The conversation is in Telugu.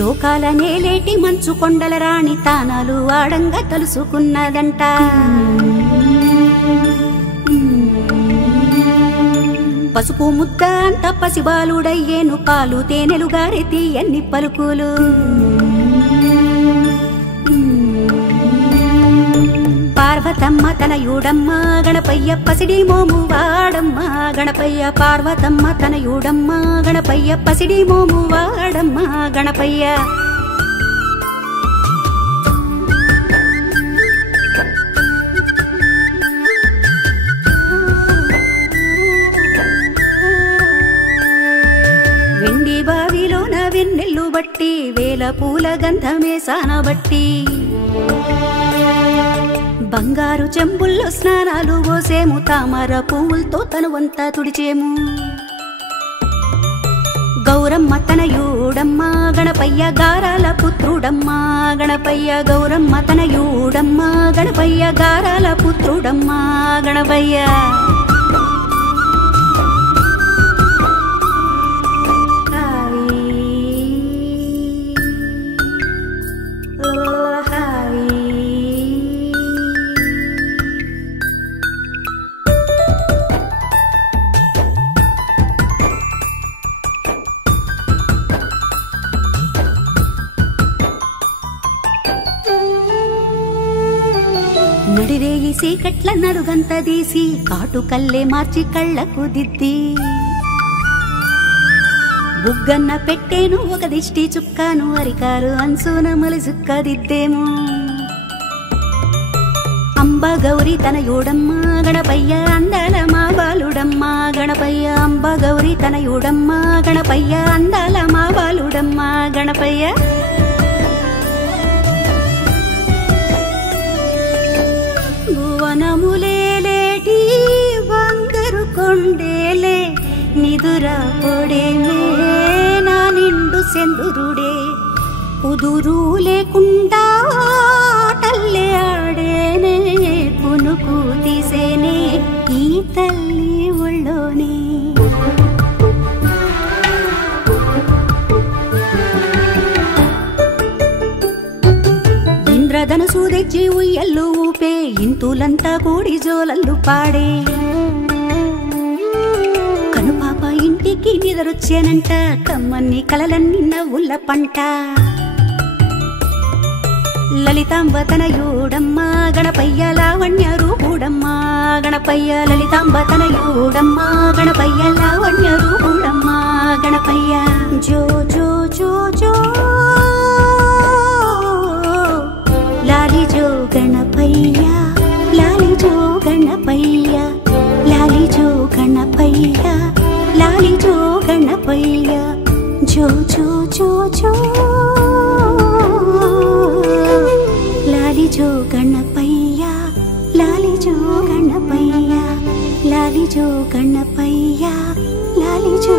లోకాల నేలేటి మంచు కొండల రాణి తానాలు ఆడంగా తలుసుకున్నదంట. పసుపు ముద్ద అంత పసిబాలుడయ్యేను పాలు తేనెలు గారెతి ఎన్ని పలుకులు. పార్వతమ్మ తనయుడమ్మ గణపయ్య పసిడి మోము వాడమ్మ గణపయ్య. పార్వతమ్మ తనయుడమ్మ గణపయ్య పసిడి మోము వాడమ్మ గణపయ్య. వెండి బావిలోన వెన్నెల్లు బట్టి వేల పూల గంధమే సానబట్టి బంగారు చెంబుల్లో స్నానాలు పోసేము తామర పువ్వులతో తనువంతా తుడిచేము. గౌరమ్మ తనయుడమ్మ గణపయ్య గారాల పుత్రుడమ్మ గణపయ్య. గౌరమ్మ తనయుడమ్మ గణపయ్య గారాల పుత్రుడమ్మ గణపయ్య. నడిరేయి సీకట్ల నలుగంత దీసి కాటు కల్లే మార్చి కళ్ళకు దిద్ది బుగ్గన్న పెట్టేను ఒక దిష్టి చుక్కాను అరికాలు అంచున మలిసుక్క దిద్దేము. అంబ గౌరి తనయుడమ్మ గణపయ్య అందాల మా బాలుడమ్మ గణపయ్య. అంబ గౌరి తనయుడమ్మ గణపయ్య అందాల మా బాలుడమ్మ గణపయ్య. భువనములేటి బంగారు కొండేలే నిదురా పొడేమే నా నిండు సెందురుడే. కుదురు లేకుండా ఆటల్లే ఆడేనే పునుకు తీసేనే ఈ తల్లి ఒళ్ళోనే. ఇంద్రధనసు తెచ్చి ఉయ్యల్లు ఊపే ఇంతులంతా కూడి జోలల్లు పాడే. కనుపాప ఇంటికి నిదరొచ్చేనంట కమ్మన్ని కలలన్నీ నవ్వుల పంట. లలితాంబ తనయుడమ్మ గణపయ్య లావణ్య రూపుడమ్మ గణపయ్య. లలితాంబ తనయుడమ్మ గణపయ్య లావణ్య రూపుడమ్మ గణపయ్య. జో జో జో జో లాలి జో గణపయ్య లాలి జో గణపయ్య లాలి జో గణపయ్య లాలి జో గణపయ్య. జో జో జో జో లాలి జో గణపయ్య లాలి జో గణపయ్య లాలి జో గణపయ్య లాలి జో